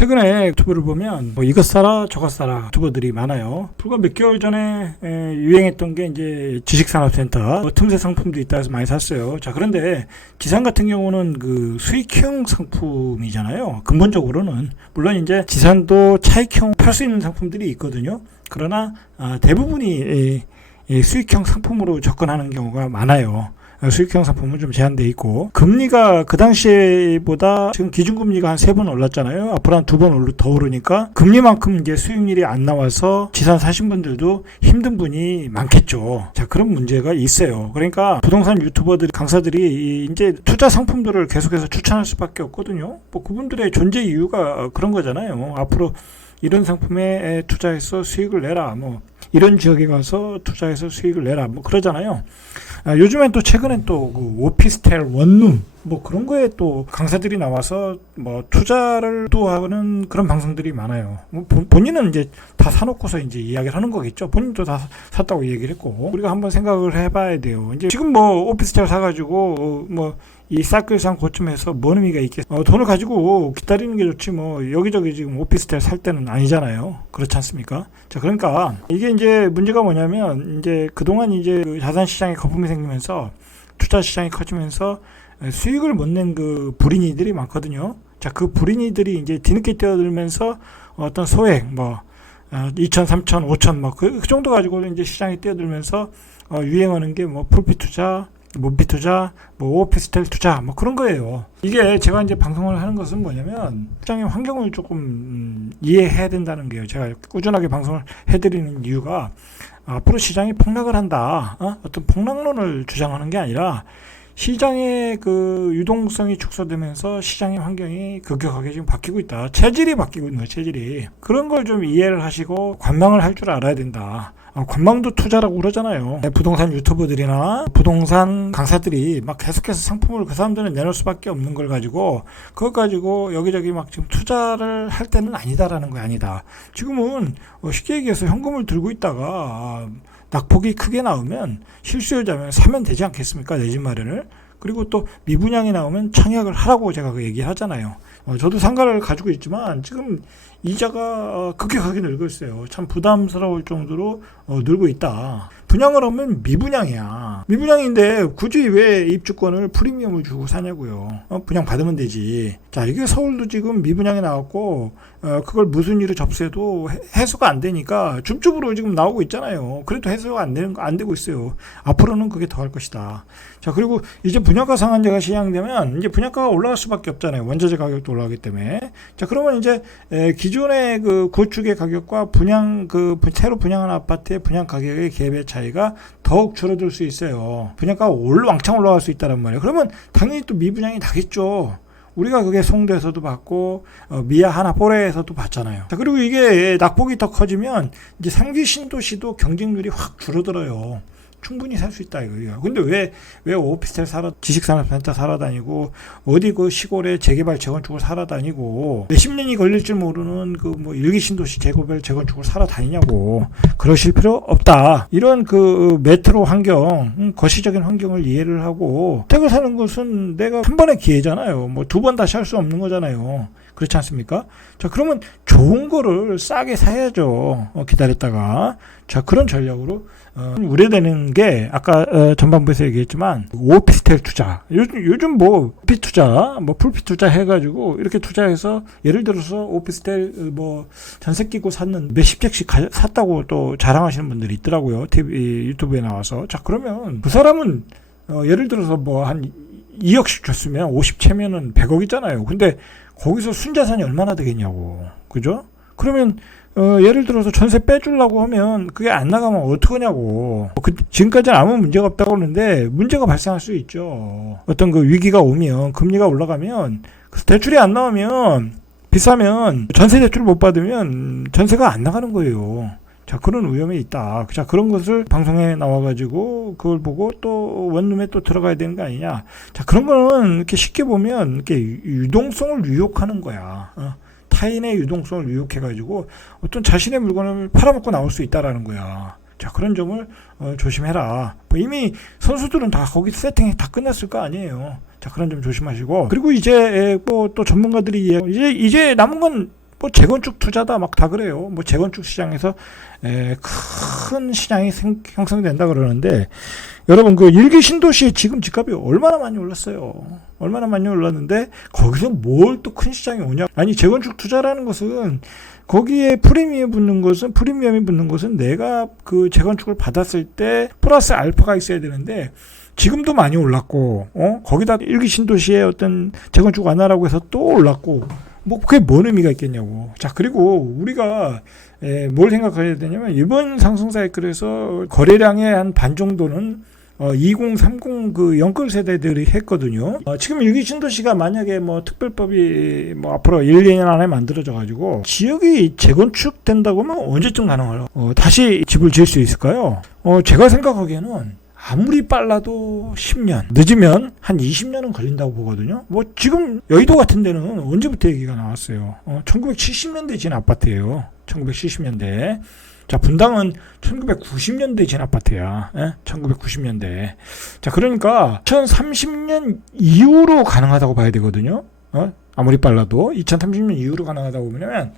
최근에 유튜브를 보면 뭐 이것 사라 저것 사라 유튜버들이 많아요. 불과 몇 개월 전에 유행했던 게 이제 지식산업센터 틈새 상품도 있다 해서 많이 샀어요. 자, 그런데 지산 같은 경우는 그 수익형 상품이잖아요. 근본적으로는 물론 이제 지산도 차익형 팔 수 있는 상품들이 있거든요. 그러나 대부분이 수익형 상품으로 접근하는 경우가 많아요. 수익형 상품은 좀 제한되어 있고, 금리가 그 당시보다 지금 기준금리가 한 3번 올랐잖아요. 앞으로 한 2번 더 오르니까 금리만큼 이제 수익률이 안 나와서 지산 사신 분들도 힘든 분이 많겠죠. 자, 그런 문제가 있어요. 그러니까 부동산 유튜버들, 강사들이 이제 투자 상품들을 계속해서 추천할 수밖에 없거든요. 뭐 그분들의 존재 이유가 그런 거잖아요. 앞으로 이런 상품에 투자해서 수익을 내라, 뭐 이런 지역에 가서 투자해서 수익을 내라, 뭐 그러잖아요. 요즘엔 또 최근엔 또 그 오피스텔 원룸 뭐 그런 거에 또 강사들이 나와서 뭐 투자를 또 하는 그런 방송들이 많아요. 뭐 본인은 이제 다 사놓고서 이제 이야기를 하는 거겠죠. 본인도 다 샀다고 얘기를 했고, 우리가 한번 생각을 해봐야 돼요. 이제 지금 뭐 오피스텔 사가지고 뭐 이 쌀글상 고점에서 뭔 의미가 있겠어요. 돈을 가지고 기다리는 게 좋지 뭐 여기저기 지금 오피스텔 살 때는 아니잖아요. 그렇지 않습니까? 자, 그러니까 이게 이제 문제가 뭐냐면, 이제 그동안 이제 그 자산 시장에 거품이 생기면서 투자 시장이 커지면서 수익을 못 낸 그 불인이들이 많거든요. 자, 그 불인이들이 이제 뒤늦게 뛰어들면서 어떤 소액 뭐 2천, 3천, 5천 뭐 그 정도 가지고 이제 시장에 뛰어들면서 유행하는 게 뭐 풀피 투자, 모피 투자, 뭐 오피스텔 투자, 뭐 그런 거예요. 이게 제가 이제 방송을 하는 것은 뭐냐면, 시장의 환경을 조금 이해해야 된다는 게요. 제가 꾸준하게 방송을 해드리는 이유가, 앞으로 시장이 폭락을 한다, 어떤 폭락론을 주장하는 게 아니라, 시장의 그 유동성이 축소되면서 시장의 환경이 급격하게 지금 바뀌고 있다. 체질이 바뀌고 있는 거예요, 체질이. 그런 걸 좀 이해를 하시고 관망을 할 줄 알아야 된다. 관망도 투자라고 그러잖아요. 부동산 유튜버들이나 부동산 강사들이 막 계속해서 상품을 그 사람들은 내놓을 수밖에 없는 걸 가지고, 그것 가지고 여기저기 막 지금 투자를 할 때는 아니다라는 거야. 아니다. 지금은 쉽게 얘기해서 현금을 들고 있다가 낙폭이 크게 나오면 실수요자면 사면 되지 않겠습니까? 내 집 마련을. 그리고 또 미분양이 나오면 청약을 하라고 제가 그 얘기를 하잖아요. 저도 상가를 가지고 있지만 지금 이자가 급격하게 늘고 있어요. 참 부담스러울 정도로 늘고 있다. 분양을 하면 미분양이야. 미분양인데 굳이 왜 입주권을 프리미엄을 주고 사냐고요. 분양 받으면 되지. 자, 이게 서울도 지금 미분양이 나왔고, 그걸 무슨 일을 접수해도 해소가 안 되니까 줍줍으로 지금 나오고 있잖아요. 그래도 해소가 안 되고 있어요. 앞으로는 그게 더 할 것이다. 자, 그리고 이제 분양가 상한제가 시행되면 이제 분양가가 올라갈 수밖에 없잖아요. 원자재 가격도 올라가기 때문에. 자, 그러면 이제 기존의 그 구축의 가격과 새로 분양한 아파트의 분양 가격의 갭의 차이가 더욱 줄어들 수 있어요. 분양가가 왕창 올라갈 수 있다는 말이에요. 그러면 당연히 또 미분양이 나겠죠. 우리가 그게 송도에서도 봤고, 미아 하나포레에서도 봤잖아요. 자, 그리고 이게 낙폭이 더 커지면 이제 3기 신도시도 경쟁률이 확 줄어들어요. 충분히 살 수 있다 이거예요. 근데 왜 오피스텔 지식산업센터 살아 다니고, 어디 그 시골에 재개발 재건축을 살아 다니고, 몇십 년이 걸릴 줄 모르는 그 뭐 일기 신도시 재건축을 살아 다니냐고. 그러실 필요 없다. 이런 그 메트로 환경, 거시적인 환경을 이해를 하고, 택을 사는 것은 내가 한 번의 기회잖아요. 뭐 2번 다시 할 수 없는 거잖아요. 그렇지 않습니까? 자, 그러면 좋은 거를 싸게 사야죠. 기다렸다가. 자, 그런 전략으로 우려되는 게, 아까 전반부에서 얘기했지만 오피스텔 투자. 요즘 뭐 피 투자, 뭐 풀피 투자 해가지고 이렇게 투자해서, 예를 들어서 오피스텔 뭐 전세 끼고 샀는 몇십 채씩 샀다고 또 자랑하시는 분들이 있더라고요. 유튜브에 나와서. 자, 그러면 그 사람은 예를 들어서 뭐 한 2억씩 줬으면 50채면은 100억이잖아요. 근데 거기서 순자산이 얼마나 되겠냐고. 그죠? 그러면 예를 들어서 전세 빼주려고 하면 그게 안 나가면 어떡하냐고. 지금까지는 아무 문제가 없다고 하는데 문제가 발생할 수 있죠. 어떤 그 위기가 오면, 금리가 올라가면, 그래서 대출이 안 나오면, 비싸면, 전세 대출을 못 받으면 전세가 안 나가는 거예요. 자, 그런 위험이 있다. 자, 그런 것을 방송에 나와가지고 그걸 보고 또 원룸에 또 들어가야 되는 거 아니냐. 자, 그런 거는 이렇게 쉽게 보면 이렇게 유동성을 유혹하는 거야. 타인의 유동성을 유혹해가지고 어떤 자신의 물건을 팔아먹고 나올 수 있다라는 거야. 자, 그런 점을 조심해라. 뭐 이미 선수들은 다 거기 세팅이 다 끝났을 거 아니에요. 자, 그런 점 조심하시고, 그리고 이제 또 전문가들이 이제 남은 건 뭐 재건축 투자다 막 다 그래요. 뭐 재건축 시장에서 큰 시장이 형성된다 그러는데, 여러분 그 일기 신도시의 지금 집값이 얼마나 많이 올랐어요. 얼마나 많이 올랐는데 거기서 뭘 또 큰 시장이 오냐. 아니 재건축 투자라는 것은 거기에 프리미엄이 붙는 것은 내가 그 재건축을 받았을 때 플러스 알파가 있어야 되는데, 지금도 많이 올랐고, 거기다 일기 신도시의 어떤 재건축 완화라고 해서 또 올랐고, 뭐 그게 뭔 의미가 있겠냐고. 자, 그리고 우리가 뭘 생각해야 되냐면, 이번 상승 사이클에서 거래량의 한 반 정도는 2030 그 연끌 세대들이 했거든요. 지금 일기 신도시가 만약에 뭐 특별법이 뭐 앞으로 1, 2년 안에 만들어져 가지고 지역이 재건축 된다고 하면 언제쯤 가능해요? 다시 집을 지을 수 있을까요? 제가 생각하기에는 아무리 빨라도 10년, 늦으면 한 20년은 걸린다고 보거든요. 뭐 지금 여의도 같은 데는 언제부터 얘기가 나왔어요. 1970년대에 지은 아파트예요. 1970년대. 자, 분당은 1990년대에 지은 아파트야. 1990년대. 자, 그러니까 2030년 이후로 가능하다고 봐야 되거든요. 아무리 빨라도 2030년 이후로 가능하다고 보면,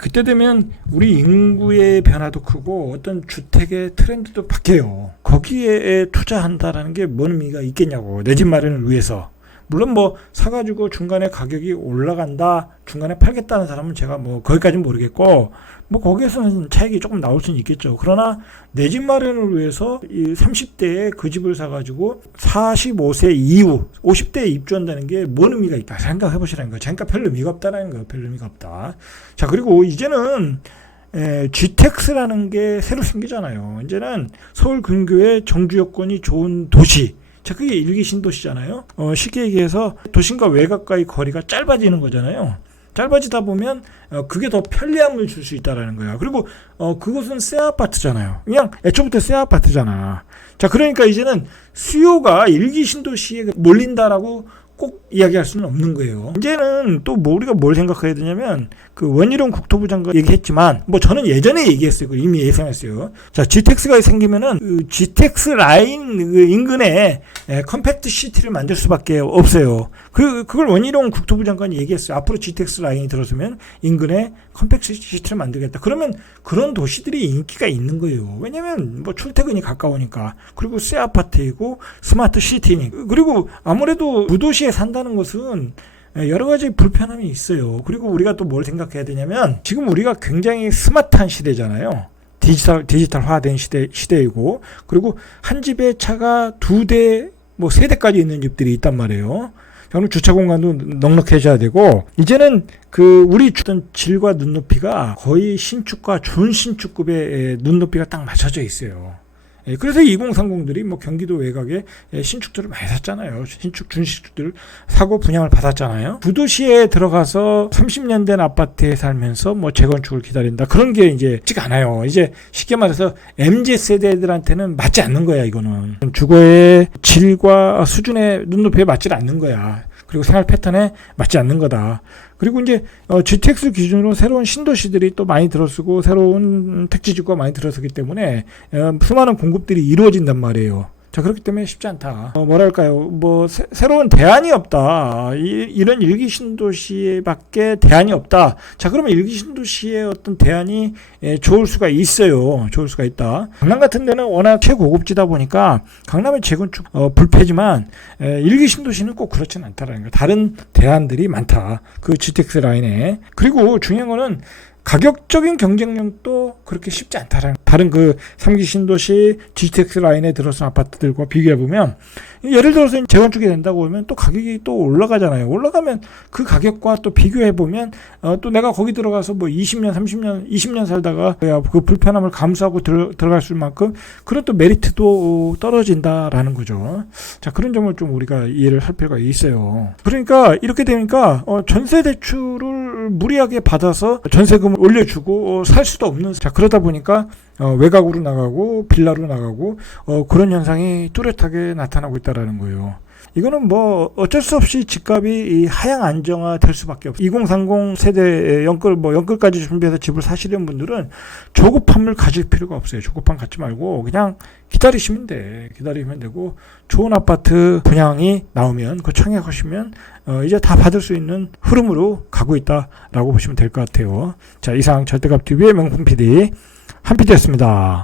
그때 되면 우리 인구의 변화도 크고 어떤 주택의 트렌드도 바뀌어요. 거기에 투자한다라는 게 뭔 의미가 있겠냐고. 내 집 마련을 위해서. 물론 뭐 사가지고 중간에 가격이 올라간다, 중간에 팔겠다는 사람은 제가 뭐 거기까지는 모르겠고, 뭐 거기에서는 차익이 조금 나올 수는 있겠죠. 그러나 내 집 마련을 위해서 이 30대에 그 집을 사가지고 45세 이후 50대에 입주한다는 게 뭔 의미가 있다 생각해 보시라는 거예요. 그러니까 별 의미가 없다라는 거예요. 별 의미가 없다. 자, 그리고 이제는 GTX라는 게 새로 생기잖아요. 이제는 서울 근교에 정주 여건이 좋은 도시. 자, 그게 일기 신도시잖아요. 쉽게 얘기해서 도심과 외곽과의 거리가 짧아지는 거잖아요. 짧아지다 보면 그게 더 편리함을 줄 수 있다라는 거야. 그리고 그것은 새 아파트잖아요. 그냥 애초부터 새 아파트잖아. 자, 그러니까 이제는 수요가 일기 신도시에 몰린다라고 꼭 이야기할 수는 없는 거예요. 이제는 또 뭐 우리가 뭘 생각해야 되냐면, 그 원희룡 국토부 장관 얘기했지만, 뭐 저는 예전에 얘기했어요. 이미 예상했어요. 자, GTX가 생기면은 그 GTX 라인 그 인근에 컴팩트 시티를 만들 수밖에 없어요. 그걸 원희룡 국토부 장관이 얘기했어요. 앞으로 GTX 라인이 들어서면 인근에 컴팩트 시티를 만들겠다. 그러면 그런 도시들이 인기가 있는 거예요. 왜냐면 뭐 출퇴근이 가까우니까. 그리고 새 아파트이고 스마트 시티니. 그리고 아무래도 구도시에 산다는 것은 여러 가지 불편함이 있어요. 그리고 우리가 또 뭘 생각해야 되냐면, 지금 우리가 굉장히 스마트한 시대잖아요. 디지털화된 시대이고, 그리고 한 집에 차가 2대, 뭐 3대까지 있는 집들이 있단 말이에요. 그럼 주차 공간도 넉넉해져야 되고, 이제는 그 우리 주던 질과 눈높이가 거의 신축과 준신축급의 눈높이가 딱 맞춰져 있어요. 그래서 2030들이 뭐 경기도 외곽에 신축들을 많이 샀잖아요. 준신축들 사고 분양을 받았잖아요. 구도시에 들어가서 30년 된 아파트에 살면서 뭐 재건축을 기다린다. 그런 게 이제 쉽지가 않아요. 이제 쉽게 말해서 MZ 세대들한테는 맞지 않는 거야, 이거는. 주거의 질과 수준의 눈높이에 맞지 않는 거야. 그리고 생활 패턴에 맞지 않는 거다. 그리고 이제 GTX 기준으로 새로운 신도시들이 또 많이 들어서고, 새로운 택지주가 많이 들어서기 때문에 수많은 공급들이 이루어진단 말이에요. 자, 그렇기 때문에 쉽지 않다. 뭐랄까요, 뭐 새로운 대안이 없다. 이런 일기 신도시밖에 대안이 없다. 자, 그러면 일기 신도시의 어떤 대안이 좋을 수가 있어요. 좋을 수가 있다. 강남 같은 데는 워낙 최고급지다 보니까 강남의 재건축 불패지만, 일기 신도시는 꼭 그렇지는 않다라는 거예요. 다른 대안들이 많다. 그 GTX 라인에. 그리고 중요한 거는 가격적인 경쟁력도 그렇게 쉽지 않다라는, 다른 그 3기 신도시 GTX 라인에 들어선 아파트들과 비교해보면, 예를 들어서 재건축이 된다고 하면 또 가격이 또 올라가잖아요. 올라가면 그 가격과 또 비교해보면, 또 내가 거기 들어가서 뭐 20년, 30년, 20년 살다가 그 불편함을 감수하고 들어갈 수 만큼 그런 또 메리트도 떨어진다라는 거죠. 자, 그런 점을 좀 우리가 이해를 할 필요가 있어요. 그러니까 이렇게 되니까 전세 대출을 무리하게 받아서 전세금을 올려주고 살 수도 없는, 자, 그러다 보니까 외곽으로 나가고 빌라로 나가고 그런 현상이 뚜렷하게 나타나고 있다라는 거예요. 이거는 뭐 어쩔 수 없이 집값이 이 하향 안정화 될 수밖에 없어요. 2030 세대 연끌까지 준비해서 집을 사시려는 분들은 조급함을 가질 필요가 없어요. 조급함 갖지 말고 그냥 기다리시면 되고 좋은 아파트 분양이 나오면 그 청약하시면 이제 다 받을 수 있는 흐름으로 가고 있다라고 보시면 될 것 같아요. 자, 이상 절대값 TV의 명품 PD 한 PD였습니다.